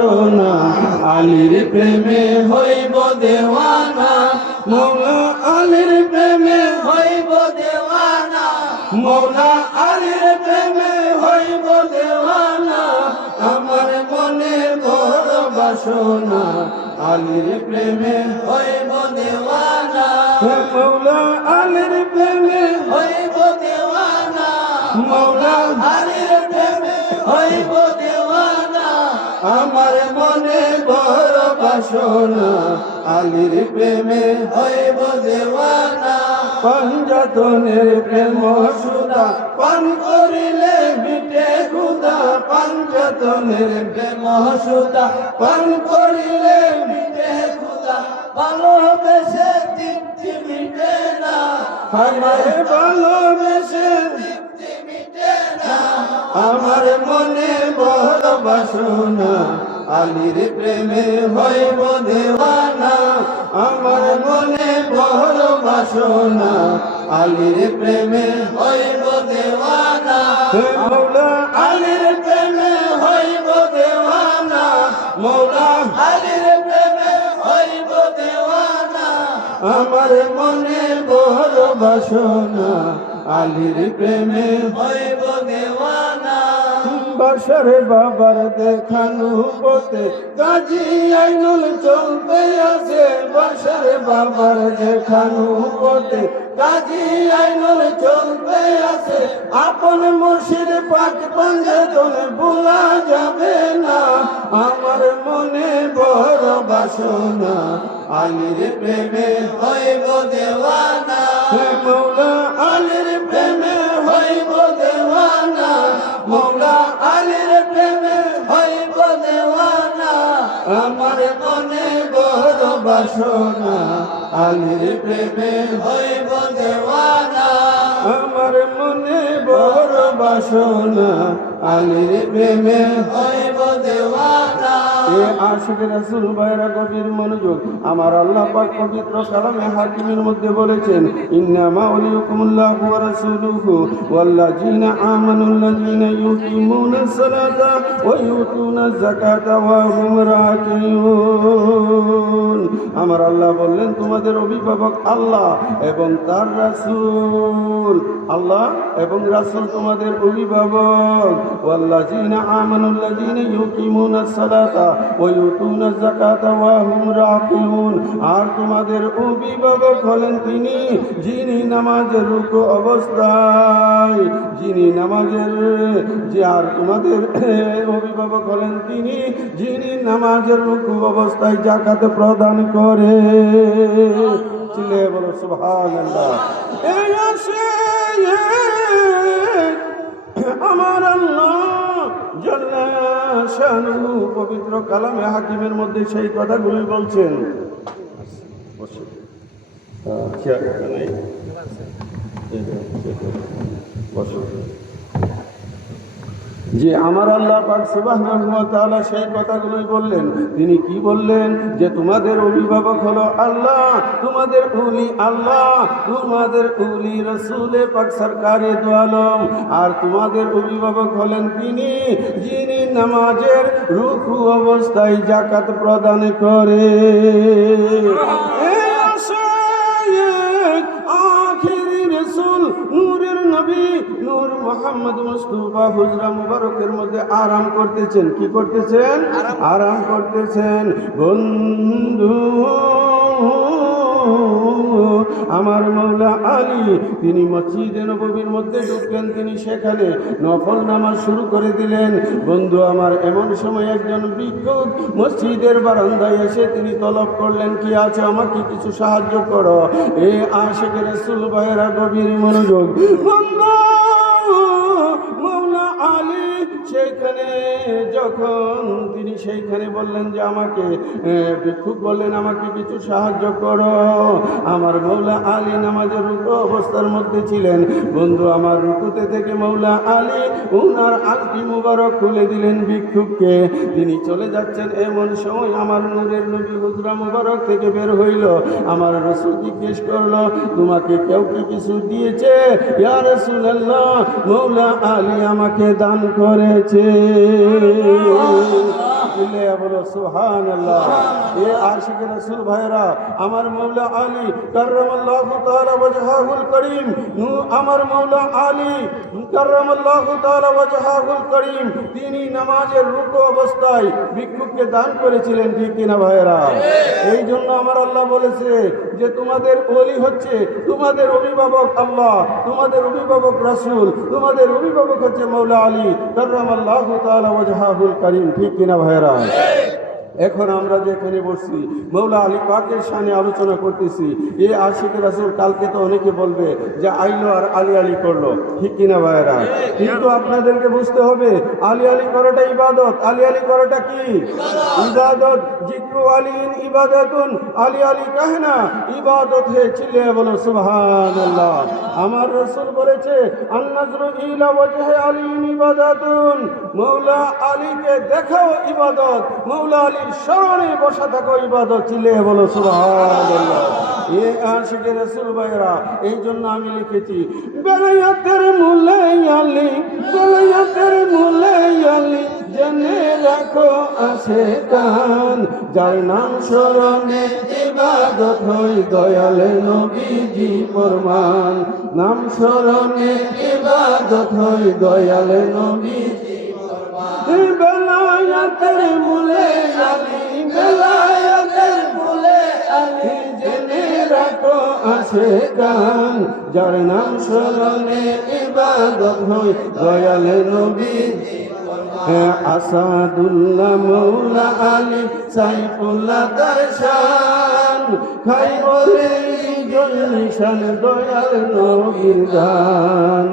বাসনা, আলীর প্রেমে হইব দেওয়ানা, মৌলা আলীর প্রেমে হইব দেওয়ানা, মৌলা আলীর প্রেমে হইব দেওয়ানা, আমার মনে বড় বাসনা, আলীর প্রেমে হইব দেওয়ানা, মৌলা আলীর প্রেমে হইব দেওয়ানা, মৌলা আলীর প্রেমে হইব দেওয়ানা, আমার মনে বড় বাসনা, আলীর প্রেমে হইব দেওয়ানা। পঞ্জতনের প্রেম সুধা পান করিলে মিটে ক্ষুধা, পঞ্জতনের প্রেম সুধা পান করিলে মিটে ক্ষুধা, ভালোবেসে তৃপ্তি মিটে না, আমার ভালোবেসে তৃপ্তি মিটে না, আমার মনে বড় বাসনা, আলীর প্রেমে হইব দেওয়ানা, আমার মনে বড় বাসনা, আলীর প্রেমে হইব দেওয়ানা, মৌলা আলীর প্রেমে হইব দেওয়ানা, মৌলা আলীর প্রেমে হইব দেওয়ানা, আমার মনে বড় বাসনা, আলীর প্রেমে হইব দেওয়ানা। বাসারে বাবার দেখানো পথে গাজী আইনুল চলতে আছে, বাসারে বাবার দেখানো পথে গাজী আইনুল চলতে আছে, আপন মুর্শিদ পাক পঞ্জতনে ভোলা যাবে না, আমার মনে বড় বাসনা, আলীর প্রেমে হইব দেওয়ানা, মৌলা আলীর প্রেমে হইব দেওয়ানা, মৌলা আলীর প্রেমে হইব দেওয়ানা, আমার মনে বড় বাসনা, আলীর প্রেমে হইব দেওয়ানা, আমার মনে বড় বাসনা, আলীর প্রেমে হইব দেওয়ানা। এ আশিক রাসূল ভাইরা গভীর মনোযোগ, আমার আল্লাহ পাক পবিত্র কালামে হাকিমের মধ্যে বলেছেন, ইন্নামা ওয়ালিয়ুকুমুল্লাহু ওয়া রাসূলুহু ওয়াল্লাযীনা আমানুল্লাযীনা ইউকিমুনাস সালাতা ওয়া ইউতুনাজ যাকাতা ওয়া হুম রাকিউন। আমার আল্লাহ বললেন, তোমাদের অভিভাবক আল্লাহ এবং তার রাসূল, আল্লাহ এবং রাসূল তোমাদের অভিভাবক, ওয়াল্লাযীনা আমানুল্লাযীনা ইউকিমুনাস সালাতা ওয়া ইউতুনাজ যাকাতা ওয়া হুম রাকিউন। আর তোমাদের অভিভাবক হলেন তিনি, যিনি নামাজের রুকু অবস্থায়, যিনি নামাজের আর তোমাদের অভিভাবক হলেন তিনি, যিনি নামাজের রুকু অবস্থায় যাকাত প্রদান করে। চিল্লায়ে বলো সুবহানাল্লাহ। এই আসে আমার আল্লাহ জাল্লা শানুহু পবিত্র কালামে হাকিমের মধ্যে সেই কথাগুলি বলছেন। যে আমার আল্লাহ পাক সুবহানাহু ওয়া তাআলা সেই কথাগুলোই বললেন। তিনি কি বললেন? যে তোমাদের অভিভাবক হলো আল্লাহ, তোমাদের উলি আল্লাহ, তোমাদের উলি রাসূলে পাক সরকারে দু আলম, আর তোমাদের অভিভাবক হলেন তিনি, যিনি নামাজের রুকু অবস্থায় যাকাত প্রদান করে। নূরের নবী নূর মুহাম্মদ মুস্তাফা হুজরা মুবারকের মধ্যে আরাম করতেছেন। কি করতেছেন? আরাম করতেছেন। বন্ধু আমার মৌলা আলী তিনি মসজিদে নববীর মধ্যে ঢুকলেন, তিনি সেখানে নফল নামাজ শুরু করে দিলেন। বন্ধু আমার, এমন সময় একজন ভিক্ষুক মসজিদের বারান্দায় এসে তিনি তলব করলেন, কি আছে, আমাকে কিছু সাহায্য করো। এই আশিক রাসূল ভাইরা গভীর মনোযোগ। বন্ধু মৌলা আলী সেইখানে যখন তিনি সেইখানে বললেন যে আমাকে, ভিক্ষুক বললেন আমাকে কিছু সাহায্য করো। আমার মৌলা আলী নামাজের রুকু অবস্থার মধ্যে ছিলেন। বন্ধু আমার, রুকুতে থেকে মৌলা আলী উনার আংটি মুবারক খুলে দিলেন ভিক্ষুককে। তিনি চলে যাচ্ছেন, এমন সময় আমার নূরের নবী হুজরা মুবারক থেকে বের হইল। আমার রাসূল জিজ্ঞেস করলো, তোমাকে কেউ কি কিছু দিয়েছে? ইয়া রাসূলুল্লাহ, মৌলা আলী আমাকে দান করেছে। চিল্লে বলো সুবহানাল্লাহ। এ আশিক রাসূল ভাইরা, আমার মৌলা আলী কাররামাল্লাহু তাআলা ওয়াজহাহুল করিম, আমার মৌলা আলী কাররামাল্লাহু তাআলা ওয়াজহাহুল করিম, তিনি নামাজের রুকু অবস্থায় ভিক্ষুককে দান করেছিলেন, ঠিক কিনা ভাইরা? এই জন্য আমার আল্লাহ বলেছে যে তোমাদের ওলি হচ্ছে তোমাদের অভিভাবক আল্লাহ, তোমাদের অভিভাবক রাসূল, তোমাদের অভিভাবক হচ্ছে মৌলা আলী কাররামাল্লাহু তাআলা ওয়াজহাহুল করিম, ঠিক কিনা ভাইরা? এখন আমরা যেখানে বসছি মৌলা আলী পাকের শানে আলোচনা করতেছি। এ আশিক রাসূল কালকে তো অনেকে বলবে যে আইলো আর আলী আলী করলো, ঠিক কিনা ভাইরা? কিন্তু আপনাদেরকে বুঝতে হবে আলী আলী করাটা ইবাদত। আলী আলী করাটা কি ইবাদত? জিক্রু আলীন ইবাদতুন, আলী আলী কাহে না ইবাদত হে, চিল্লে বলো সুবহানাল্লাহ। আমার রাসূল বলেছে আন-নাজরু ইলা ওয়াজহি আলীন ইবাদাতুন, মৌলা আলীকে দেখাও ইবাদত, মৌলা আলীর স্মরণে বসা থাকো ইবাদত, চিল্লে বলো সুবহানাল্লাহ। এ আশিক রাসূল ভাইরা, এই জন্য আমি লিখেছি বেলায়েতের মূলে আলী, বেলায়েতের মূলে আলী, জেনে রাখো আছে কান, যার নাম স্মরণে ইবাদত হয় দয়াল নবীজি ফরমান, নাম স্মরণে ইবাদত হয় দয়াল নবীজি ফরমান। বেলায়েতের মূলে আলী, বেলায়েতের মূলে আলী, জেনে রাখো আছে কান, যার নাম স্মরণে ইবাদত হয় দয়াল নবীজি। আসাদুল্লাহ মৌলা আলী সাইফুল্লাহ তার শান, খাইবরের বিজয় নিশান দয়াল নবীর গান।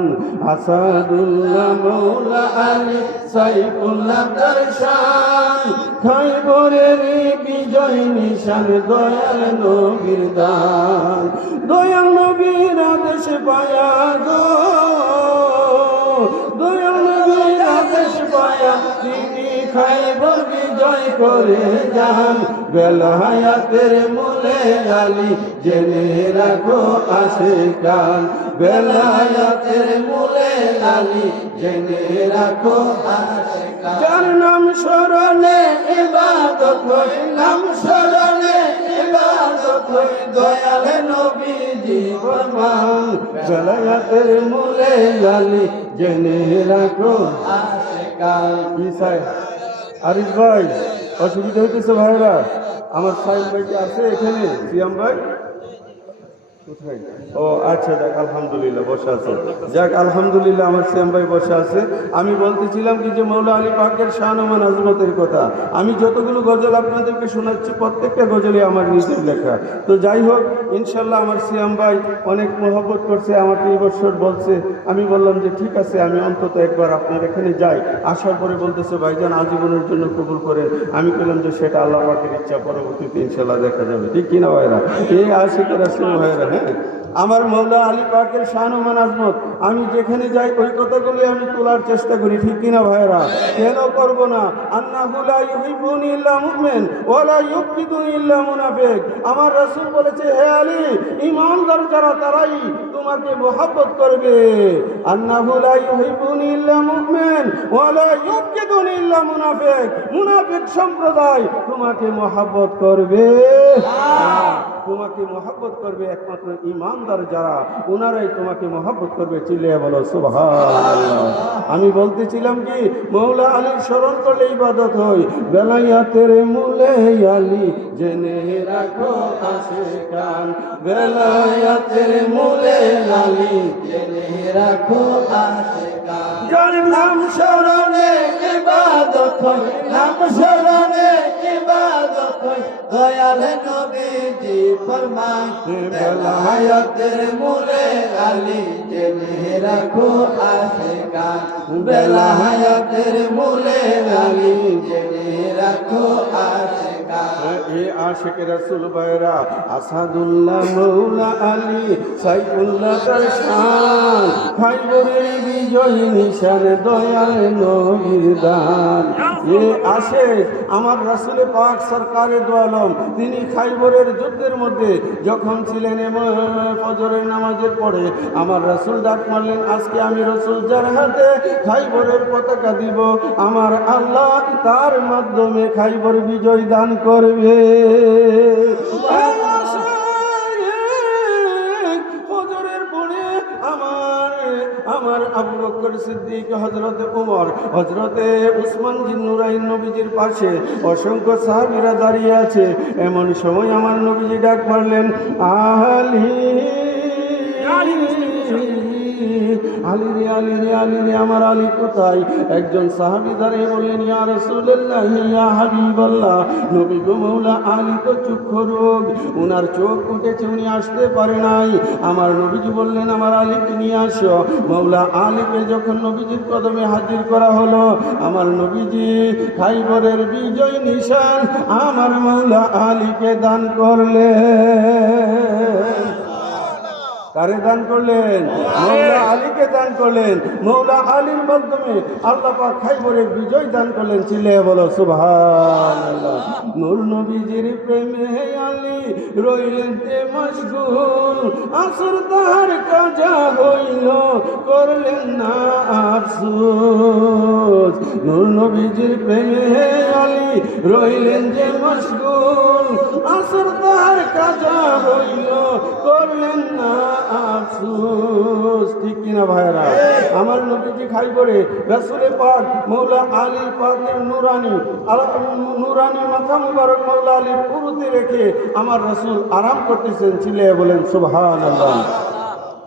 আসাদুল্লাহ মৌলা আলী সাইফুল্লাহ তার শান, খাইবরের বিজয় নিশান দয়াল নবীর গান। দয়াল নবীর আদেশ পায়া গো, দয়াল নবীর আদেশ পায়া তিনি খাইবর বিজয় করে যান। বেলায়েতের মূলে আলী, জেনে রাখো আছে কান, বেলায়েতের মূলে আলী, জেনে রাখো আছে কান। যার নাম স্মরণে ইবাদত হয়, নাম স্মরণে ইবাদত হয় দয়াল নবীজি ফরমান, বেলায়েতের মূলে আলী, জেনে রাখো আছে কান। কি সাই আরিফ ভাই, অসুবিধা হইতেছে ভাইরা? আমার সাইম ভাই কি আছে এখানে? সিয়াম ভাই কোথায়? ও আচ্ছা, যাক আলহামদুলিল্লাহ বসে আছে। যাক আলহামদুলিল্লাহ আমার শ্যাম ভাই বসে আছে। আমি বলতেছিলাম কি যে মৌলা আলী পাকের শান ও আজমতের কথা। আমি যতগুলো গজল আপনাদেরকে শোনাচ্ছি প্রত্যেকটা গজলই আমার নিজের লেখা। তো যাই হোক, ইনশাল্লাহ আমার শ্যাম ভাই অনেক মহব্বত করছে, আমাকে এই বছর বলছে। আমি বললাম যে ঠিক আছে, আমি অন্তত একবার আপনার এখানে যাই। আসার পরে বলতেছে ভাইজান আজীবনের জন্য কবুল করেন। আমি বললাম যে সেটা আল্লাহ পাকের ইচ্ছা, পরবর্তীতে ইনশাল্লাহ দেখা যাবে, ঠিক কিনা ভাইরা? এই আশিক রাসূল ভাইরা, হ্যাঁ আমার মৌলা আলী পাকের শান ও আজমত আমি যেখানে যাই ওই কথাগুলি আমি তোলার চেষ্টা করি, ঠিক কিনা ভাইরা? কেন করব না? আন্নাহু লা ইউহিব্বুনি ইল্লা মুমিন ওয়া লা ইউবগিদুনি ইল্লা মুনাফিক। আমার রাসূল বলেছে, হে আলী, ঈমানদার যারা তারাই তোমাকে মহব্বত করবে। আন্নাহু লা ইউহিব্বুনি ইল্লা মুমিন ওয়া লা ইউবগিদুনি ইল্লা মুনাফিক। মুনাফিক সম্প্রদায় তোমাকে মহব্বত করবে না, তোমাকে মহব্বত করবে একমাত্র ঈমানদার যারা, ওনারাই তোমাকে মহব্বত করবে। চিল্লিয়ে বলো সুবহানাল্লাহ। আমি বলতেছিলাম কি, মৌলা আলীর স্মরণ করলে ইবাদত হয়। বেলায়েতের মূলে আলী, জেনে রাখো আছে কান, বেলায়েতের মূলে আলী, জেনে রাখো আছে কান। যার নাম স্মরণে ইবাদত হয়, নাম স্মরণে ইবাদত হয় দয়াল নবীজি ফরমান। বেলায়েতের মূলে আলী, জেনে রাখো আছে কান, বেলায়েতের মূলে আলী, জেনে রাখো আছে কান। এ আশিক রাসূল ভাইরা, আসাদুল্লাহ মৌলা আলী সাইফুল্লাহ তার শান, খাইবরের বিজয় নিশান দয়াল নবীর দান। এ আশিক আমার রাসূল পাক সরকারে দু আলম, তিনি খাইবরের যুদ্ধের মধ্যে যখন ছিলেন ফজরের নামাজের পরে আমার রাসূল ডাক মারলেন, আজকে আমি রাসূল যার হাতে খাইবরের পতাকা দিব, আমার আল্লাহ তার মাধ্যমে খাইবর বিজয় দান করবে। ফজরের পরে আমার আবু বকর সিদ্দিক, হযরতে ওমর, হযরতে উসমান জিন নুরাইন নবীজির পাশে অসংখ্য সাহাবীরা দাঁড়িয়ে আছে। এমন সময় আমার নবীজি ডাক মারলেন, আলী আলী রে আলী রে আলী রে, আমার আলী কোথায়? একজন সাহাবী দাঁড়িয়ে বললেন, ইয়া রাসূলুল্লাহ ইয়া হাবিবাল্লাহ, নবী গো মওলা আলী তো চক্ষু রোগ, ওনার চোখ উঠেছে, উনি আসতে পারে নাই। আমার নবীজি বললেন, আমার আলীকে নিয়ে আসো। মওলা আলীকে যখন নবীজির কদমে হাজির করা হলো, আমার নবীজি খাইবরের বিজয় নিশান আমার মওলা আলীকে দান করলেন। কারে দান করলেন? মওলা আলীকে দান করলেন। মওলা আলীর মাধ্যমে আল্লাহ পাক খাইবরের বিজয় দান করলেন। চিল্লাইয়া বলো সুবহানাল্লাহ। নূর নবীজির প্রেমে আলী রইলেন তে মশগুল, আসর তাহার কাজা হইল করলেন না আফসোস। নূর নবীজির প্রেমে আলী রইলেন যে মশগুল, আসর তাহার কাজা হইল করলেন না আফসোস। ঠিক কিনা ভাইরা? আমার নবীজি খাইবরে রাসূলে পাক মওলা আলী পাকের নুরানি মাথা মুবারক মওলা আলীর উরুতে রেখে আমার রাসূল আরাম করতেছেন। চিল্লাইয়া বলেন সুবহানাল্লাহ।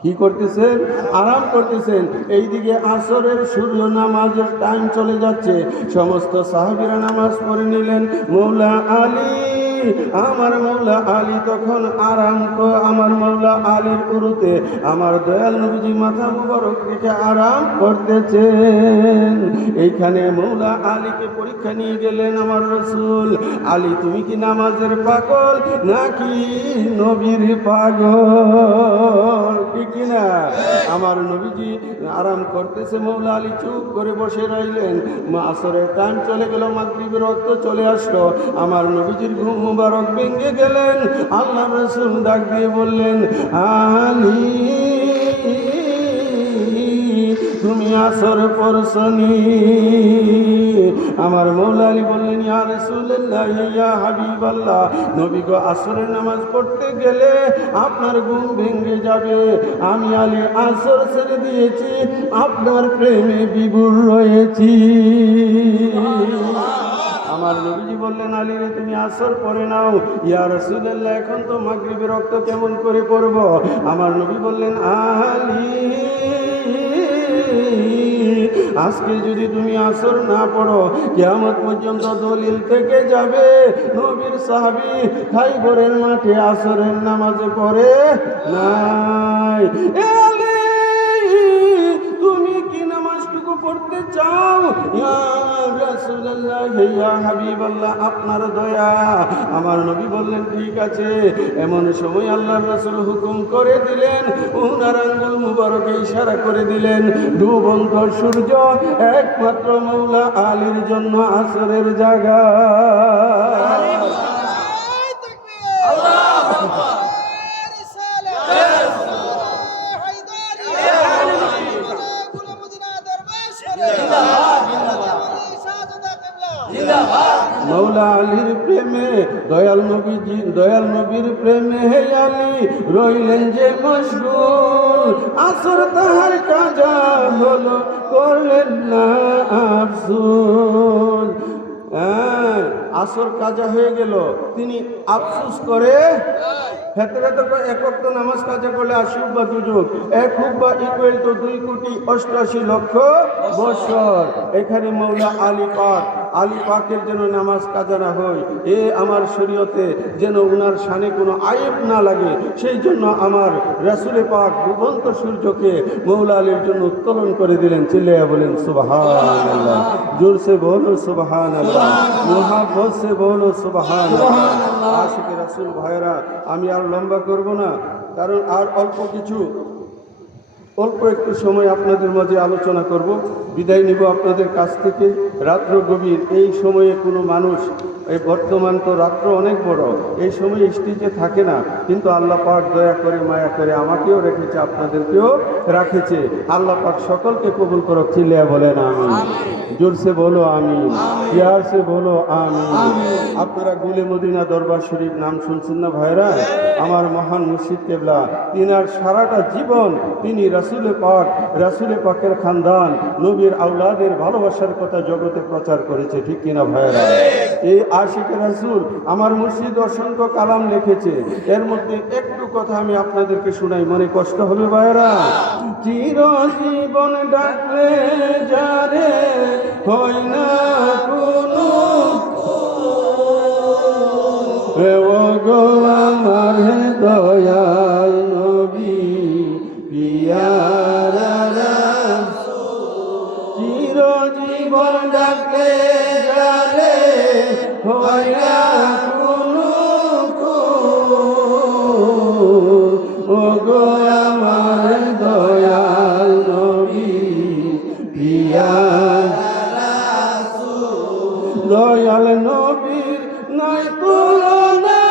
কি করতেছেন? আরাম করতেছেন। এইদিকে আসরের সূর্য নামাজের টাইম চলে যাচ্ছে, সমস্ত সাহাবীরা নামাজ পড়ে নিলেন। মওলা আলী, আমার মওলা আলী তখন আরাম আমার মওলা আলীর উরুতে আমার দয়াল নবীজি মাথা মুবারক রেখে আরাম করতেছেন। এইখানে মওলা আলীকে পরীক্ষা নিয়ে গেলেন আমার রাসূল, আলী তুমি কি নামাজের পাগল নাকি নবীর পাগল? ঠিক কিনা? আমার নবীজি আরাম করতেছে, মওলা আলী চুপ করে বসে রইলেন। আসরের টাইম চলে গেল, মাগরিবের রক্ত চলে আসলো, আমার নবীজির ঘুম মুবারক ভেঙে গেলেন। আল্লাহ রাসূল ডাক দিয়ে বললেন, আলী তুমি আসর পড়ছনি? আমার মওলা আলী বললেন, ইয়া রাসূলুল্লাহ ইয়া হাবিবাল্লাহ, নবী গো আসরের নামাজ পড়তে গেলে আপনার ঘুম ভেঙে যাবে। আমি আলী আসর ছেড়ে দিয়েছি, আপনার প্রেমে বিভোর রয়েছি। আমার নবীজি বললেন, আলী রে তুমি আসর পড়ে নাও। ইয়া রাসূলুল্লাহ এখন তো মাগরিবের রক্ত কেমন করে পড়ব? আমার নবী বললেন, আলী আজকে যদি তুমি আসর না পড়ো, কিয়ামত পর্যন্ত দলিল থেকে যাবে নবীর সাহাবী খাইবরের মাঠে আসরের নামাজে পড়ে নাই। তুমি কি নামাজটুকু পড়তে চাও? ইয়া রাসূলুল্লাহ ইয়া হাবিবাল্লাহ, আপনার দয়া। আমার নবী বললেন, ঠিক আছে। এমন সময় আল্লাহর রাসূল হুকুম করে দিলেন, ওনার আঙ্গুল মুবারকে ইশারা করে দিলেন, ডুবন্ত সূর্য একমাত্র মওলা আলীর জন্য আসরের জায়গা। মওলা আলীর প্রেমে দয়াল নবীর প্রেমে হে আলী রইলেন যে মশগুল, আসর তাহার কাজা হলো করলেন না আফসোস। আসর কাজা হয়ে গেল, তিনি আফসোস করে এক ওয়াক্ত নামাজ কাজা করলে 80 বা 2 যুগ, 1 হুব্বা ইকুয়াল টু 2,88,00,000 বছর। এখানে মওলা আলী পাক আলী পাকের যেন নামাজ কাজা না হয়, আমার শরীয়তে যেন উনার শানে কোনো আয়েব না লাগে, সেই জন্য আমার রাসূলে পাক ডুবন্ত সূর্যকে মৌলা আলীর জন্য উত্তোলন করে দিলেন। চিল্লাইয়া বলেন সুবহানাল্লাহ, জোর সে বলো সুবহানাল্লাহ, মুহাব্বত সে বলো সুবহানাল্লাহ। আশিকে রাসূল ভাইরা, আমি আর লম্বা করব না, কারণ আর অল্প একটু সময় আপনাদের মাঝে আলোচনা করব, বিদায় নিব আপনাদের কাছ থেকে। রাত্র গভীর, এই সময়ে কোনো মানুষ, এই বর্তমান তো রাত্র অনেক বড়, এই সময় স্টেজে থাকে না, কিন্তু আল্লাহ পাক দয়া করে মায়া করে আমাকেও রেখেছে, আপনাদেরকেও রাখেছে। আল্লাহ পাক সকলকে কবুল করো। চিল্লায়া বলেন আমিন, জোরসে বলো আমিন, প্যার সে বলো আমিন। আপনারা গুলে মদিনা দরবার শরীফ নাম শুনছেন না ভাইরা? আমার মহান মুর্শিদ কেবলা, তিনার সারাটা জীবন তিনি রাসূলে পাকের খানদান, নবীর আওলাদের ভালোবাসার কথা জগতে প্রচার করেছে, ঠিক কিনা ভাইরা? এই আশিকে রাসূল আমার মুর্শিদ অসংখ্য কালাম লিখেছে, এর মধ্যে একটু কথা আমি আপনাদেরকে শোনাই, মনে কষ্ট হবে ভাইরা। চিরজীবন ডাকলে যারে হয় না কোনো ও গো আমার দয়াল নবী পিয়ারা রাসূল, চিরজীবন ডাকলে যারে হয় না কোনো ও গো আমার দয়াল নবী পিয়ারা রাসূল, দয়াল নবীর নাই তুলনা,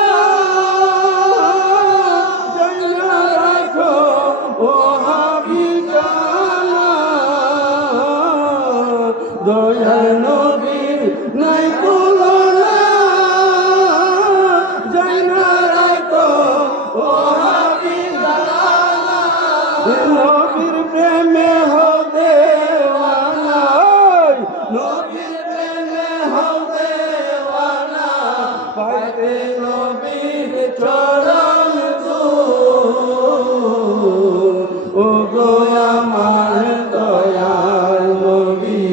জানা রাখো ও হাবিবানা, দয়াল নবীর নাই তুলনা, জানা রাখো ও হাবিবানা, নবীর প্রেমে হও দেওয়ানা, নবীর প্রেমে হও দেওয়ানা, পাইতে নবীর চরণ ধুল, ও গো আমার দয়াল নবী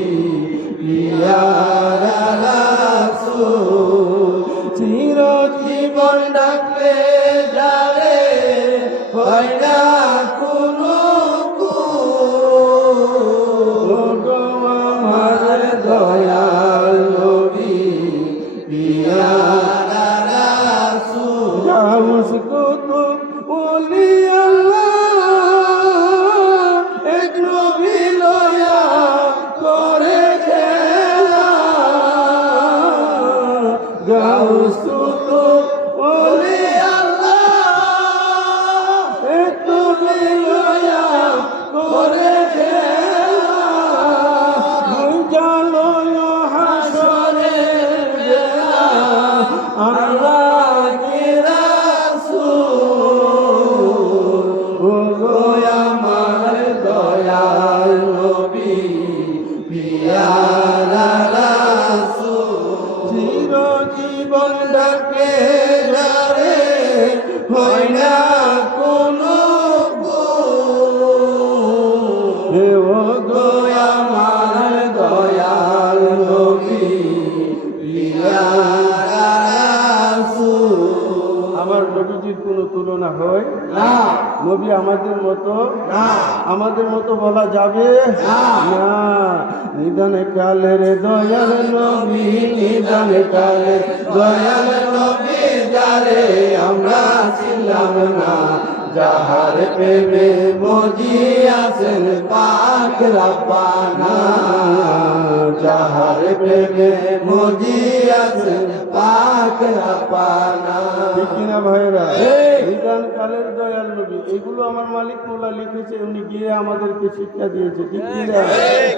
পিয়ারা রাসূল, চিরজীবন ডাকলে যারে হয় না কোনো কুল, ও গো আমার দয়াল নবী পিয়ারা রাসূল, গাউস কুতুব ওলি আল্লাহ এক নবী লয়া করে খেলা, গাউস কুতুব ওলি আল্লাহ এক নবী লয়া করে খেলা, জানো হাসরের বেলা আল্লাহ কি রাসূল, ও গো আমার দয়াল নবী পিয়ারা রাসূল, চিরজীবন ডাকে যারে হয় না কোনো ভুল, ও গো আমার দয়াল নবী পিয়ারা রাসূল। আমার নবীজির কোনো তুলনা হয় না, নবী আমাদের মতো বলা যাবে না। নিদান কালের দয়াল নবী, নিদান কালের দয়াল নবী যারে আমরা ছিলাম না, যাহার প্রেমে মজিয়াছেন পাক রব্বানা, যাহার প্রেমে মজিয়াছেন পাক রব্বানা, ঠিক কিনা ভাইরা? নিদান কালের দয়াল নবী, এগুলো আমার মালিক মোলা লিখেছে, উনি গিয়ে আমাদেরকে শিক্ষা দিয়েছে, ঠিক কিনা?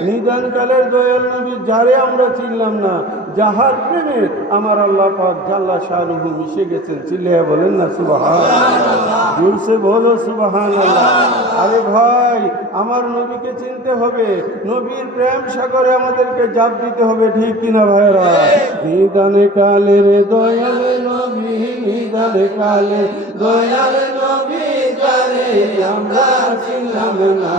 নিদান কালের দয়াল নবী যারে আমরা চিনলাম না, যাহার প্রেমে আমার আল্লাহ পাক জাল্লা শানুহু মিশে গেছেন। চিল্লায়া বলেন না সুবহানাল্লাহ, জোরসে বলো সুবহানাল্লাহ। আরে ভাই, আমার নবীকে চিনতে হবে, নবীর প্রেম সাগরে আমাদেরকে জাপ দিতে হবে, ঠিক কিনা ভাইরা? নিদান কালের দয়াল নবী, নিদান কালের দয়াল নবী যারে আমরা চিনলাম না,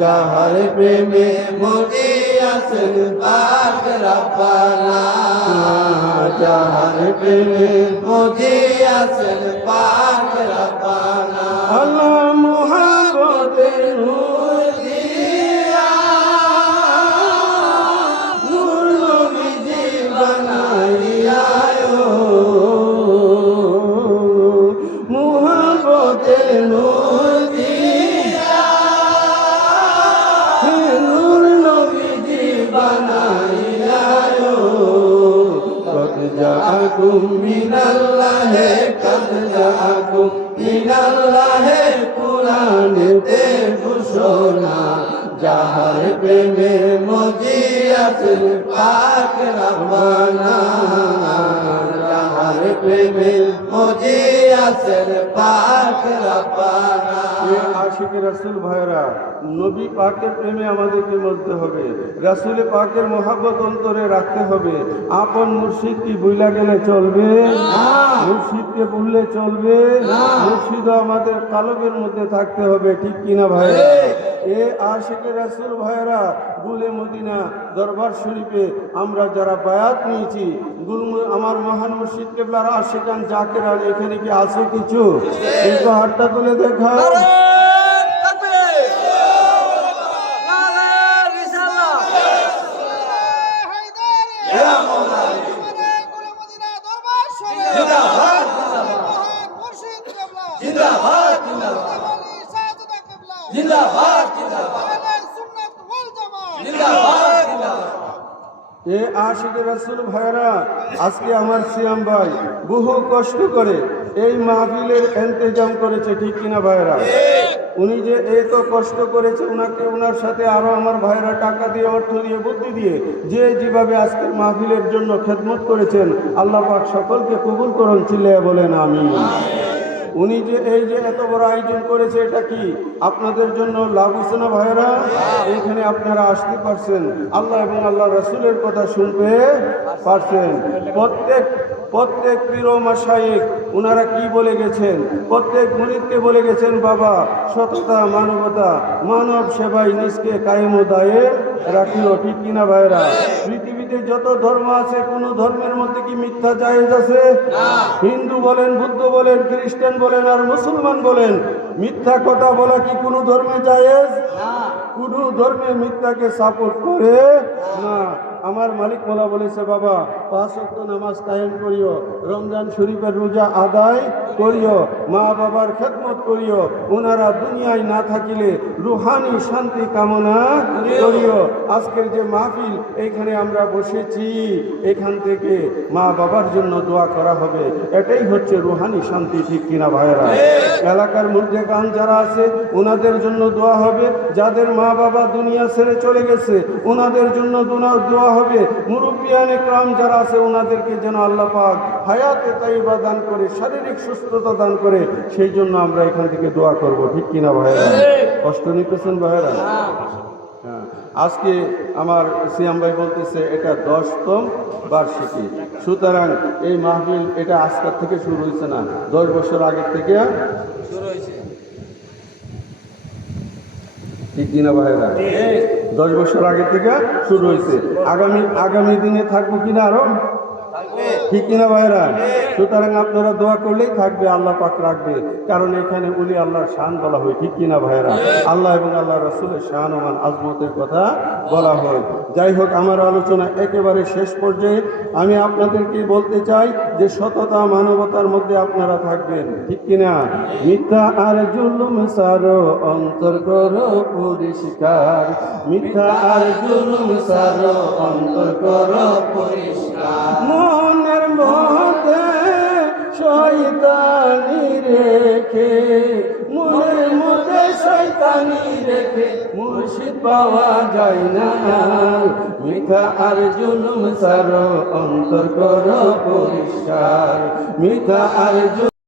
যাহার প্রেমে মজিয়া আছেন পাক রব্বানা যাহার প্রেমে মজি আছেন পাক রব্বানা আল্লাহ মুহাব্বতের নূর দিয়া নূর নবীজি বানাইয়া মুহাব্বতের নূর দিয়া নূর নবীজি বানাইয়া কদ জাআকুম মিনাল্লাহি কদ জাআকুম মিনাল্লাহি কুরআনেতে ঘোষণা যাহার প্রেমে মজি আছেন পাক রব্বানা যাহার প্রেমে মজি আছেন পাক রব্বানা আশিক রাসূল ভাইরা নবী পাকের প্রেমে আমাদেরকে মরতে হবে রাসূল পাকের মহব্বত অন্তরে রাখতে হবে আপন মুর্শিদ কি ভুলা গেলে চলবে না মুর্শিদকে ভুললে চলবে না মুর্শিদ আমাদের কলবের মধ্যে থাকতে হবে ঠিক কিনা ভাইরা এ আশিক রাসূল ভাইরা গুলে মদিনা দরবার শরীফে আমরা যারা বায়াত নিয়েছি আমার মহান মুর্শিদ কেবলার আশিকান জাকের আলী এখানে কি আছে কিছু একটু হাতটা তুলে দেখাও এ আশিক রাসূল ভাইরা আজকে আমার সিয়াম ভাই বহু কষ্ট করে এই মাহফিলের ইন্তজাম করেছে ঠিক কিনা ভাইরা উনি যে এত কষ্ট করেছে উনাকে ওনার সাথে আরো আমার ভাইরা টাকা দিয়ে অর্থ দিয়ে বুদ্ধি দিয়ে যে যেভাবে আজকের মাহফিলের জন্য খেদমত করেছেন আল্লাহ পাক সকলকে কবুল করুন চিল্লায়ে বলেন আমিন উনি যে এই যে এত বড় আয়োজন করেছে এটা কি আপনাদের জন্য লাভ হচ্ছে না ভাইরা এখানে আপনারা আসতে পারছেন আল্লাহ এবং আল্লাহ রাসূলের কথা শুনতে পারছেন প্রত্যেক পীর ও মাশায়েখ ওনারা কি বলে গেছেন প্রত্যেক মুরিদকে বলে গেছেন বাবা সততা মানবতা মানব সেবায় নিজকে কায়েম ও দায়েম রাখিও ঠিক কিনা ভাইরা পৃথিবীতে যত ধর্ম আছে কোন ধর্মের মধ্যে কি মিথ্যা জায়েজ আছে হিন্দু বলেন বুদ্ধ বলেন খ্রিস্টান বলেন আর মুসলমান বলেন মিথ্যা কথা বলা কি কোনো ধর্মে জায়েজ কোন ধর্মে মিথ্যাকে সাপোর্ট করে না আমার মালিক মোলা বলেছে বাবা 5 ওয়াক্ত নামাজ কায়েম করিও রমজান শরীফের রোজা আদায় করিও মা বাবার খেদমত করিও ওনারা দুনিয়ায় না থাকিলে রুহানি শান্তি কামনা করিও আজকের যে মাহফিল এইখানে আমরা বসেছি এখান থেকে মা বাবার জন্য দোয়া করা হবে এটাই হচ্ছে রুহানি শান্তি ঠিক কিনা ভাইরা এলাকার মধ্যে গান যারা আছে ওনাদের জন্য দোয়া হবে যাদের মা বাবা দুনিয়া ছেড়ে চলে গেছে ওনাদের জন্য দোয়া হবে মুরব্বিয়ানে کرام যারা আছে ওনাদেরকে যেন আল্লাহ পাক হায়াতে তাইয়্যিবা দান করে শারীরিক সুস্থতা দান করে সেই জন্য আমরা এখান থেকে দোয়া করব ঠিক কিনা ভাইরা কষ্ট নিতেছেন ভাইরা হ্যাঁ আজকে আমার সিয়াম ভাই বলতেছে এটা 10তম বার্ষিকী সুতরাং এই মাহফিল এটা আজকের থেকে শুরু হয়েছে না 10 বছর আগে থেকে শুরু হয়েছে ঠিক কিনা ভাইরা 10 বছর আগে থেকে শুরু হয়েছে আগামী দিনে থাকবো কিনা আরো ঠিক কিনা ভাইরা সুতরাং আপনারা দোয়া করলেই থাকবে আল্লাহ পাক রাখবে কারণ এখানে উলি আল্লাহর শান বলা হয় ঠিক কিনা ভাইরা আল্লাহ এবং আল্লাহ রাসূলের শান ও মান আজমতের কথা বলা হয় যাই হোক আমার আলোচনা একেবারে শেষ পর্যায়ে আমি আপনাদেরকে বলতে চাই যে সততা মানবতার মধ্যে আপনারা থাকবেন ঠিক কিনা মিথ্যা আর জুলুম সারো অন্তর করো পরিষ্কার মিথ্যা আর জুলুম সারো অন্তর করো পরিষ্কার মনের মধ্যে শয়তানি রেখে মনের মধ্যে শয়তানি রেখে মুর্শিদ পাওয়া যায় না মিথ্যা আর জুলুম সারো অন্তর করো পরিষ্কার মিথ্যা আর